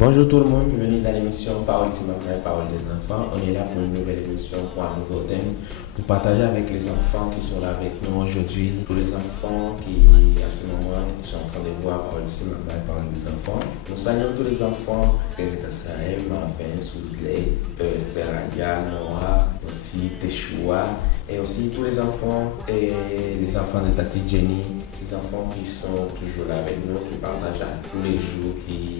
Bonjour tout le monde, bienvenue dans l'émission Parole de maman et Parole des enfants. On est là pour une nouvelle émission, pour un nouveau thème, pour partager avec les enfants qui sont là avec nous aujourd'hui. Tous les enfants qui, à ce moment, sont en train de voir Parole de maman et Parole des enfants. Nous saluons tous les enfants, Teresa Saïm, Marvin, Soudley, Seraya, Noah, aussi Teshua, et aussi tous les enfants et les enfants de Tati Jenny, ces enfants qui sont toujours là avec nous, qui partagent tous les jours, qui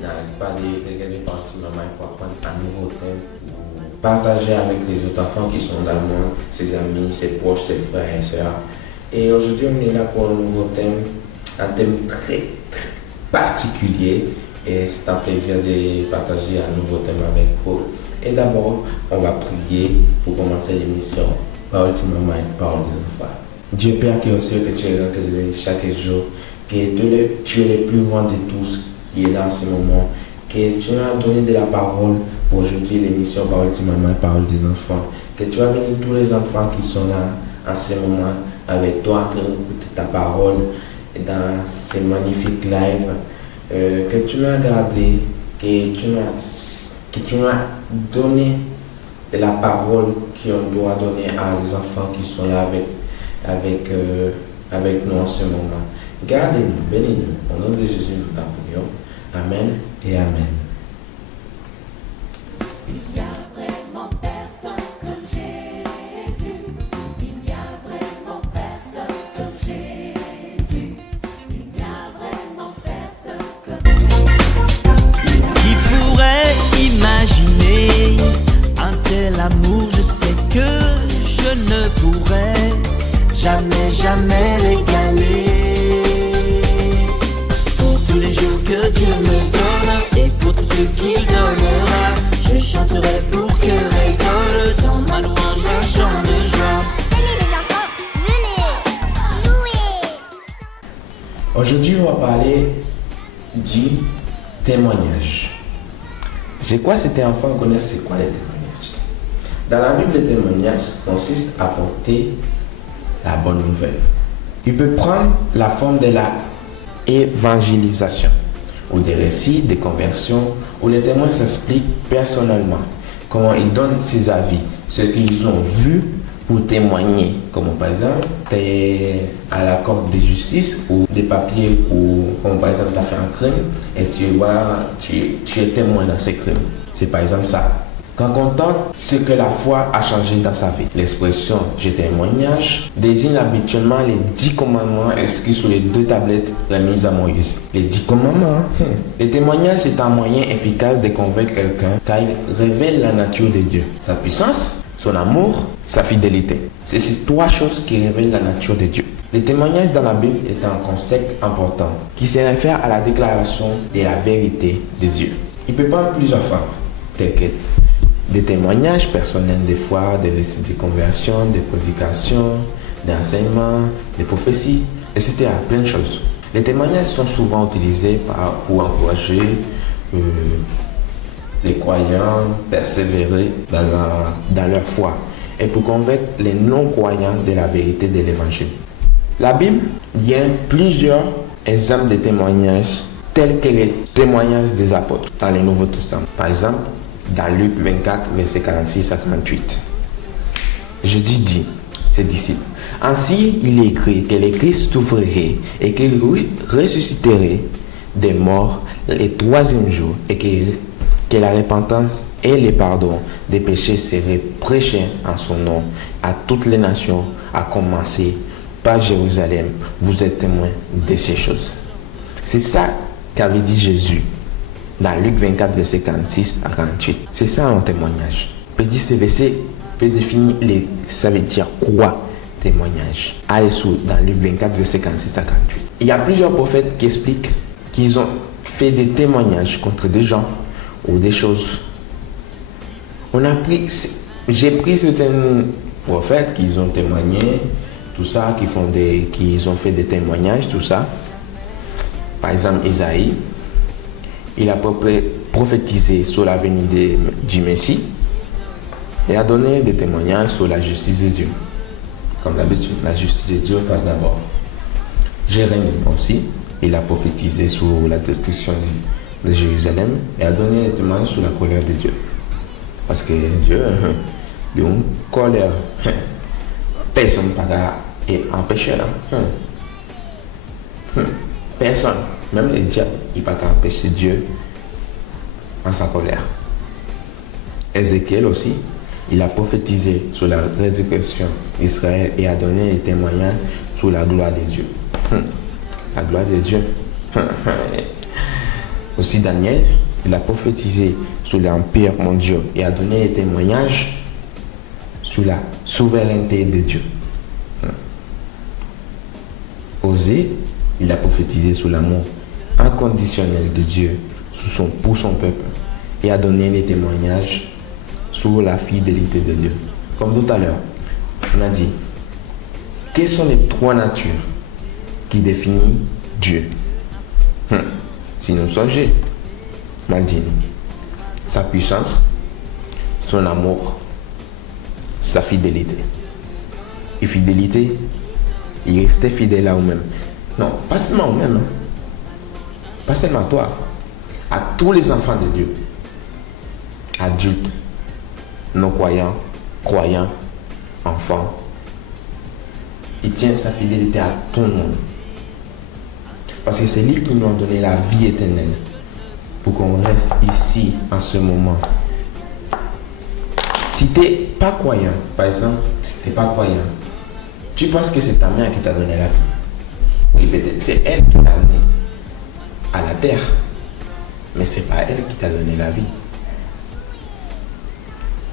n'arrêtent pas de regarder Parole de maman pour apprendre un nouveau thème, pour partager avec les autres enfants qui sont dans le monde, ses amis, ses proches, ses frères et sœurs. Et aujourd'hui, on est là pour un nouveau thème, un thème très particulier. Et c'est un plaisir de partager un nouveau thème avec vous. Et d'abord, on va prier pour commencer l'émission Parole de maman et Parole des enfants. Dieu Père qui est au ciel, que tu es grand, que tu es chaque jour, que tu es le plus grand de tous qui est là en ce moment, que tu nous as donné de la parole pour aujourd'hui l'émission Parole de maman et Parole des enfants, que tu as béni tous les enfants qui sont là en ce moment avec toi en train d'écouter ta parole dans ces magnifiques lives, que tu nous as gardé, que tu nous as donné de la parole qu'on doit donner à les enfants qui sont là avec nous en ce moment. Gardez-nous, bénis-nous. Au nom de Jésus, nous t'en prions. Amen et Amen. Il n'y a vraiment personne comme Jésus. Il n'y a vraiment personne comme Jésus. Il n'y a vraiment personne comme Jésus. Qui pourrait imaginer un tel amour? Je sais que je ne pourrais jamais l'égaler. Pour tous les jours que Dieu me donne et pour tous ceux qu'il donnera, je chanterai pour que résonne dans ma louange un chant de joie. Venez les enfants, venez, louez. Aujourd'hui, on va parler du témoignage. Je crois que ces enfants connaissent c'est quoi les témoignages. Dans la Bible, le témoignage consiste à porter la bonne nouvelle. Il peut prendre la forme de la évangélisation ou des récits, des conversions, où les témoins s'expliquent personnellement comment ils donnent ses avis, ce qu'ils ont vu pour témoigner. Comme par exemple, tu es à la cour de justice ou des papiers, ou comme par exemple, tu as fait un crime et tu es témoin dans ce crime. C'est par exemple ça. Quand on tente ce que la foi a changé dans sa vie. L'expression « je témoignage » désigne habituellement les 10 commandements inscrits sur les 2 tablettes remises à Moïse. Les 10 commandements. Le témoignage est un moyen efficace de convaincre quelqu'un car il révèle la nature de Dieu, sa puissance, son amour, sa fidélité. C'est ces 3 choses qui révèlent la nature de Dieu. Le témoignage dans la Bible est un concept important qui se réfère à la déclaration de la vérité de Dieu. Il peut prendre plusieurs formes, telles que des témoignages personnels de foi, des récits de conversion, des prédications, d'enseignements, des prophéties, etc. Plein de choses. Les témoignages sont souvent utilisés pour encourager les croyants à persévérer dans leur foi et pour convaincre les non-croyants de la vérité de l'évangile. La Bible donne plusieurs exemples de témoignages tels que les témoignages des apôtres dans le Nouveau Testament. Par exemple, dans Luc 24, versets 46 à 48. Jésus dit, ses disciples, « Ainsi il est écrit que le Christ souffrirait et qu'il ressusciterait des morts le 3e jour et que la repentance et le pardon des péchés seraient prêchés en son nom à toutes les nations, à commencer par Jérusalem. Vous êtes témoins de ces choses. » C'est ça qu'avait dit Jésus dans Luc 24, verset 46 à 48. C'est ça un témoignage. Peut dire ces versets peut définir ça veut dire quoi témoignage. Allez sous dans Luc 24, verset 46 à 48. Il y a plusieurs prophètes qui expliquent qu'ils ont fait des témoignages contre des gens ou des choses. J'ai pris certains prophètes qui ont témoigné, tout ça, qui ont fait des témoignages, tout ça. Par exemple, Isaïe. Il a prophétisé sur la venue du Messie et a donné des témoignages sur la justice de Dieu. Comme d'habitude, la justice de Dieu passe d'abord. Jérémie aussi, il a prophétisé sur la destruction de Jérusalem et a donné un témoignage sur la colère de Dieu. Parce que Dieu, il a une colère. Personne ne peut empêcher là. Personne, même les diables, il ne peut pas empêcher Dieu en sa colère. Ézéchiel aussi, il a prophétisé sur la résurrection d'Israël et a donné des témoignages sur la gloire de Dieu. La gloire de Dieu. Aussi Daniel, il a prophétisé sur l'empire mondial et a donné des témoignages sur la souveraineté de Dieu. Osée, il a prophétisé sur l'amour inconditionnel de Dieu pour son peuple et a donné des témoignages sur la fidélité de Dieu. Comme tout à l'heure, on a dit, quelles sont les trois natures qui définissent Dieu? Si nous songez, mal dit, sa puissance, son amour, sa fidélité. Et fidélité, il restait fidèle à vous-même. Non, pas seulement à vous-même, pas seulement à toi, à tous les enfants de Dieu, adultes, non-croyants, croyants, enfants. Il tient sa fidélité à tout le monde. Parce que c'est lui qui nous a donné la vie éternelle pour qu'on reste ici en ce moment. Si tu n'es pas croyant, par exemple, si tu n'es pas croyant, tu penses que c'est ta mère qui t'a donné la vie. Oui, peut-être c'est elle qui t'a donné à la terre, mais ce n'est pas elle qui t'a donné la vie.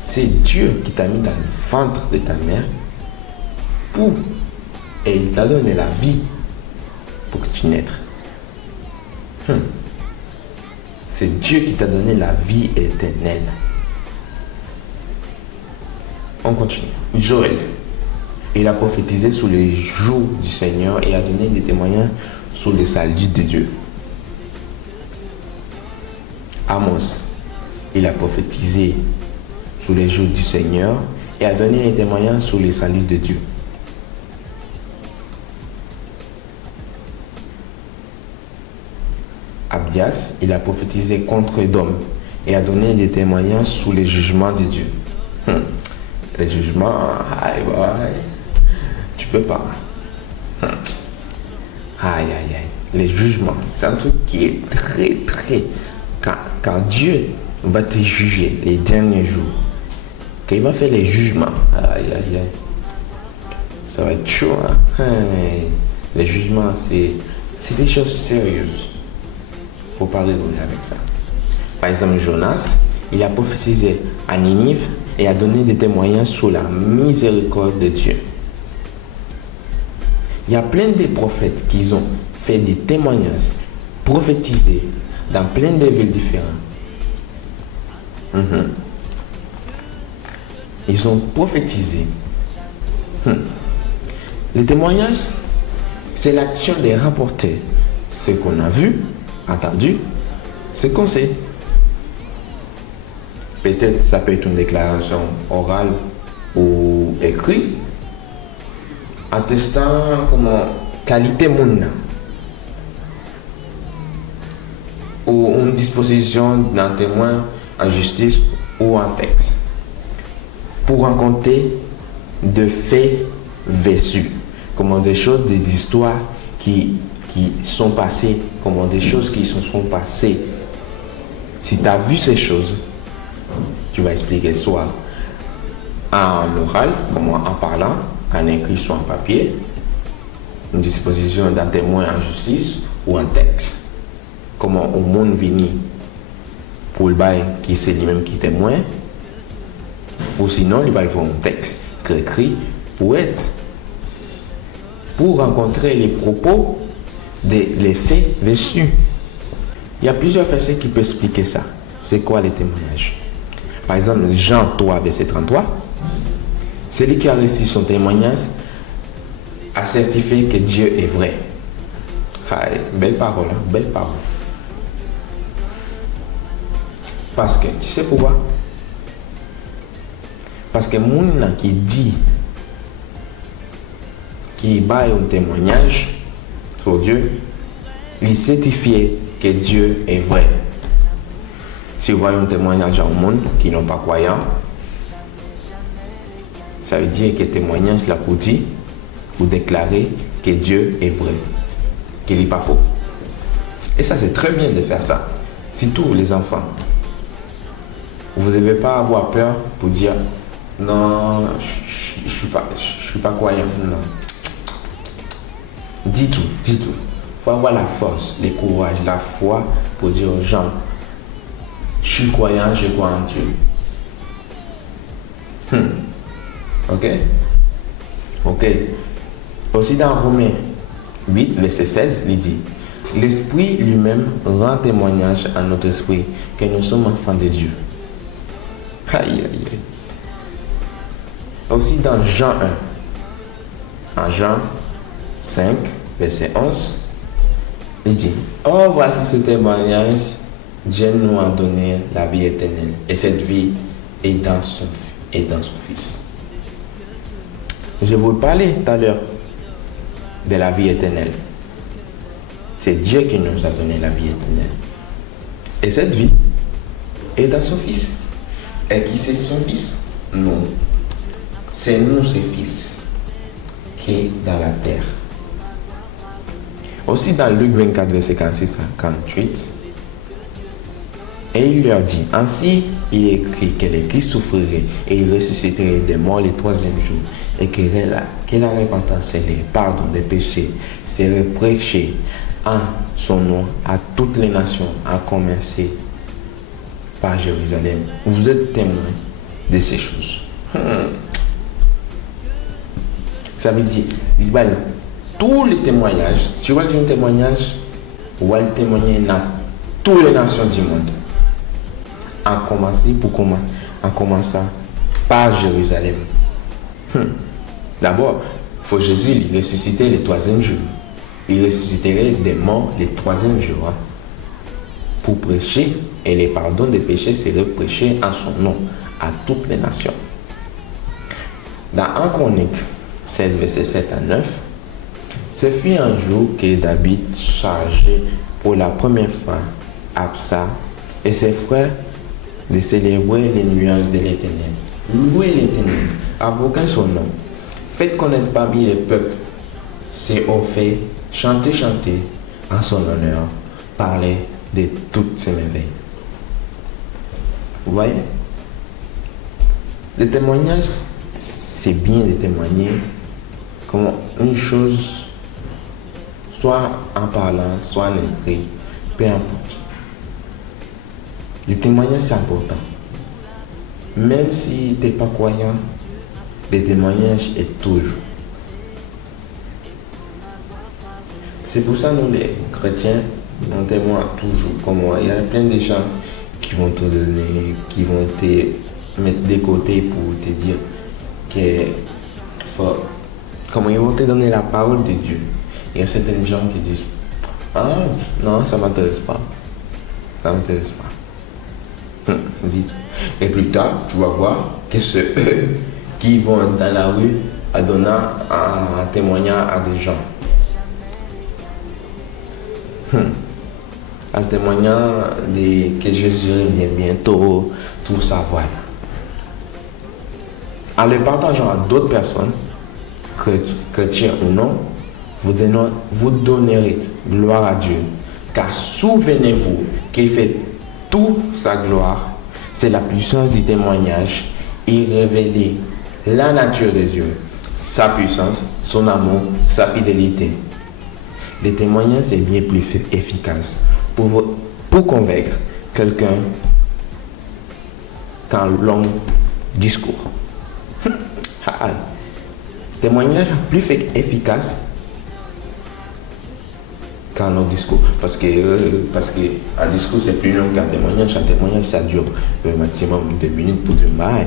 C'est Dieu qui t'a mis dans le ventre de ta mère et il t'a donné la vie pour que tu naîtres. C'est Dieu qui t'a donné la vie éternelle. On continue. Joël, il a prophétisé sur les jours du Seigneur et a donné des témoignages sur les salut de Dieu. Amos, il a prophétisé sur les jours du Seigneur et a donné des témoignages sur les saluts de Dieu. Abdias, il a prophétisé contre Édom et a donné des témoignages sur les jugements de Dieu. Les jugements, tu peux pas. Les jugements, c'est un truc qui est très. Quand Dieu va te juger les derniers jours, quand il va faire les jugements, ça va être chaud. Les jugements, c'est des choses sérieuses. Faut pas rigoler avec ça. Par exemple, Jonas, il a prophétisé à Ninive et a donné des témoignages sur la miséricorde de Dieu. Il y a plein de prophètes qui ont fait des témoignages prophétisés dans plein de villes différentes. Ils ont prophétisé. Les témoignages, c'est l'action de rapporter ce qu'on a vu, entendu, ce qu'on sait. Peut-être ça peut être une déclaration orale ou écrite, attestant comment qualité monde ou une disposition d'un témoin en justice ou en texte pour raconter de faits vécus, comme des choses, des histoires qui sont passées, comme des choses qui se sont passées. Si tu as vu ces choses, tu vas expliquer soit en oral, comme en parlant, en écrit, soit en papier, une disposition d'un témoin en justice ou en texte. Comment au monde vini pour le bail qui c'est lui-même qui témoin, ou sinon il va faire un texte écrit pour rencontrer les propos les faits vécus. Il y a plusieurs versets qui peuvent expliquer ça. C'est quoi les témoignages? Par exemple, Jean 3, verset 33. Celui qui a reçu son témoignage a certifié que Dieu est vrai. Belle parole, hein? Belle parole. Parce que, tu sais pourquoi? Parce que moun qui dit, qui baille un témoignage sur Dieu, il certifie que Dieu est vrai. Si vous voyez un témoignage au monde qui n'est pas croyant, ça veut dire que le témoignage là pour dire ou déclarer que Dieu est vrai, qu'il n'est pas faux. Et ça, c'est très bien de faire ça. Surtout les enfants. Vous ne devez pas avoir peur pour dire non, je suis pas croyant. Non. Dis tout. Il faut avoir la force, le courage, la foi pour dire aux gens, je suis croyant, je crois en Dieu. Ok. Aussi dans Romains 8, verset 16, il dit, l'Esprit lui-même rend témoignage à notre esprit que nous sommes enfants de Dieu. Aïe. Aussi dans Jean 1, en Jean 5, verset 11, il dit, oh voici ce témoignage, Dieu nous a donné la vie éternelle et cette vie est dans son Fils. Je vous parlais tout à l'heure de la vie éternelle. C'est Dieu qui nous a donné la vie éternelle. Et cette vie est dans son Fils. Et qui c'est son Fils? Non. C'est nous, ses fils, qui est dans la terre. Aussi dans Luc 24, verset 46 à 48, et il leur dit, ainsi il est écrit que le Christ souffrirait et il ressusciterait des morts le troisième jour, et que la repentance et le pardon des péchés serait prêché en son nom à toutes les nations, à commencer par Jérusalem. Vous êtes témoins de ces choses. Ça veut dire, tous les témoignages, tu vois un témoignage, on va le témoigner dans toutes les nations du monde. En commençant par Jérusalem. D'abord, il faut Jésus il ressusciter le troisième jour. Il ressusciterait des morts le troisième jour. Pour prêcher, et les pardons des péchés seraient prêchés en son nom à toutes les nations. Dans 1 Chronique 16, verset 7 à 9, ce fut un jour que David chargeait pour la première fois Absa et ses frères de célébrer les nuages de l'Éternel. Louez l'Éternel, invoquez son nom. Faites connaître parmi les peuples ses hauts faits. Chantez en son honneur. Parlez de toutes ses merveilles. Vous voyez? Le témoignage, c'est bien de témoigner comme une chose, soit en parlant, soit en écrit, peu importe. Le témoignage, c'est important. Même si tu n'es pas croyant, le témoignage est toujours. C'est pour ça que nous, les chrétiens, on témoigne toujours. Comme moi, il y a plein de gens qui vont te donner, qui vont te mettre de côté pour te dire comment ils vont te donner la parole de Dieu. Il y a certains gens qui disent, ah non, ça ne m'intéresse pas. Ça ne m'intéresse pas. Et plus tard, tu vas voir que ceux qui vont dans la rue à donner un témoignage à des gens. Un témoignage que Jésus revient bientôt, tout ça, voilà. En le partageant à d'autres personnes, chrétiens ou non, vous donnerez gloire à Dieu. Car souvenez-vous qu'il fait toute sa gloire, c'est la puissance du témoignage et révéler la nature de Dieu, sa puissance, son amour, sa fidélité. Le témoignage est bien plus efficace pour convaincre quelqu'un qu'un long discours. Témoignage plus efficace qu'un long discours. Parce que un discours c'est plus long qu'un témoignage. Un témoignage ça dure maximum 2 minutes pour dire un bail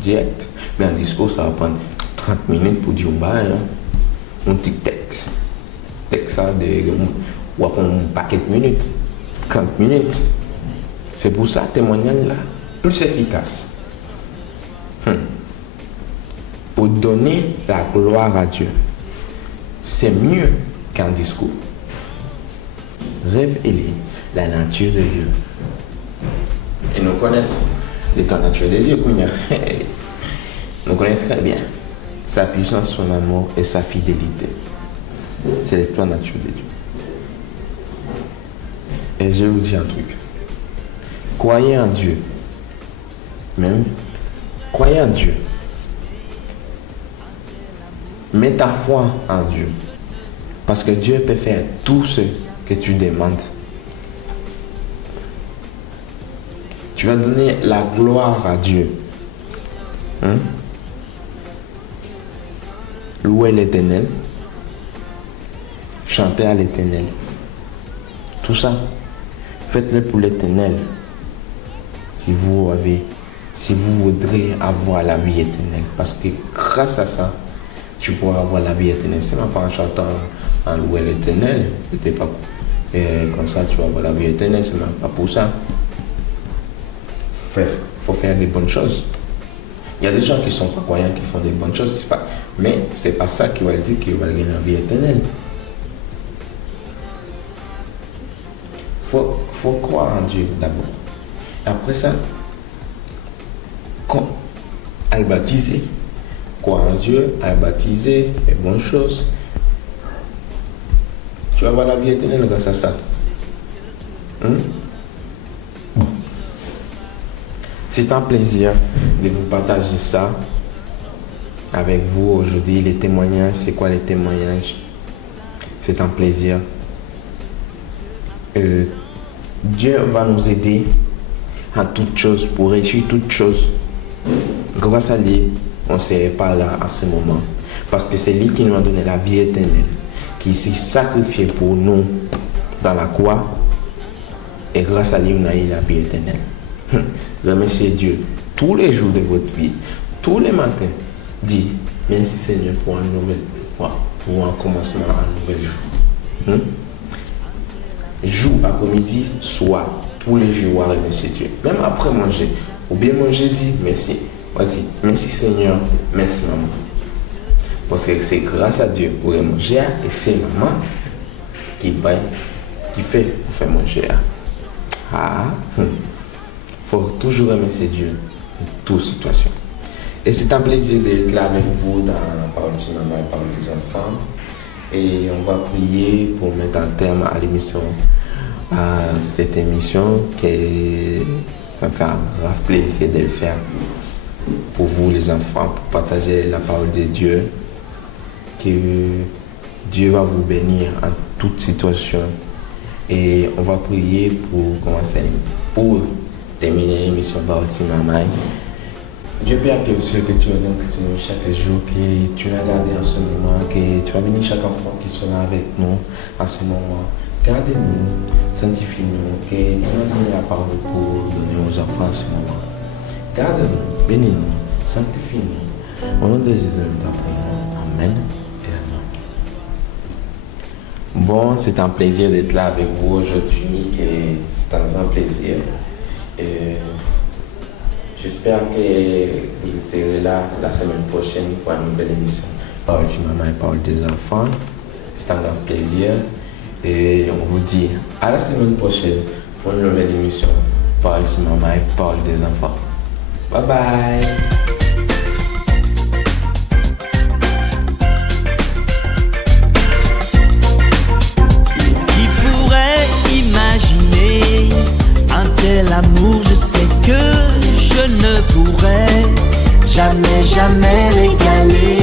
direct. Mais un discours ça va prendre 30 minutes pour dire un bail. Un petit texte. Texte ça ou un paquet de minutes. 30 minutes. C'est pour ça témoignage là plus efficace. Pour donner la gloire à Dieu. C'est mieux qu'un discours. Révéler la nature de Dieu. nous connaître l'état naturel de Dieu, nous connaissons très bien sa puissance, son amour et sa fidélité. C'est l'état naturel de Dieu. Et je vous dis un truc. Croyez en Dieu. Même croyez en Dieu. Mets ta foi en Dieu. Parce que Dieu peut faire tout ce que tu demandes. Tu vas donner la gloire à Dieu. Louer l'Éternel. Chanter à l'Éternel. Tout ça, faites-le pour l'Éternel. Si vous voudrez avoir la vie éternelle. Parce que grâce à ça, tu pourras avoir la vie éternelle. C'est même pas en chantant, en louer l'Éternel. Comme ça, tu vas avoir la vie éternelle. C'est même pas pour ça. Il faut faire des bonnes choses. Il y a des gens qui ne sont pas croyants qui font des bonnes choses. Mais c'est pas ça qui va dire qu'ils vont gagner la vie éternelle. Faut croire en Dieu d'abord. Après ça, quand elle baptiser, croire en Dieu, elle baptiser, les bonnes choses, tu vas avoir la vie éternelle grâce à ça. C'est un plaisir de vous partager ça avec vous aujourd'hui. Les témoignages, c'est quoi les témoignages? C'est un plaisir. Dieu va nous aider à toutes choses, pour réussir toutes choses. Grâce à lui, on ne serait pas là à ce moment. Parce que c'est lui qui nous a donné la vie éternelle, qui s'est sacrifié pour nous dans la croix. Et grâce à lui, on a eu la vie éternelle. Remerciez Dieu tous les jours de votre vie, tous les matins. Dis merci Seigneur pour un commencement, un nouvel jour. Jour, après-midi, soir, tous les jours, remercier Dieu. Même après manger, ou bien manger, dis merci. Vas-y, merci Seigneur, merci maman. Parce que c'est grâce à Dieu pour manger et c'est maman qui paye, qui fait pour faire manger. Faut toujours remercier Dieu en toute situation. Et c'est un plaisir d'être là avec vous dans Parole de maman et Parole des enfants. Et on va prier pour mettre un terme à l'émission, à cette émission, que ça me fait un grave plaisir de le faire pour vous les enfants, pour partager la parole de Dieu, que Dieu va vous bénir en toute situation. Et on va prier pour commencer, pour terminer l'émission Parole de maman. Dieu Père, que tu vas continuer chaque jour, que tu l'as gardé en ce moment, que tu vas bénir chaque enfant qui sera avec nous en ce moment. Gardez-nous, sanctifie-nous, que tu nous as donné la parole pour donner aux enfants en ce moment. Garde-nous, bénis-nous, sanctifie-nous. Au nom de Jésus, nous t'en prions. Amen et amen. Bon, c'est un plaisir d'être là avec vous aujourd'hui, c'est un grand plaisir. J'espère que vous serez là la semaine prochaine pour une nouvelle émission Parole de maman et Parole des enfants. C'est un grand plaisir. Et on vous dit à la semaine prochaine pour une nouvelle émission Parole de maman et Parole des enfants. Bye bye. Qui pourrait imaginer un tel amour? Je sais que je ne pourrais jamais l'égaler.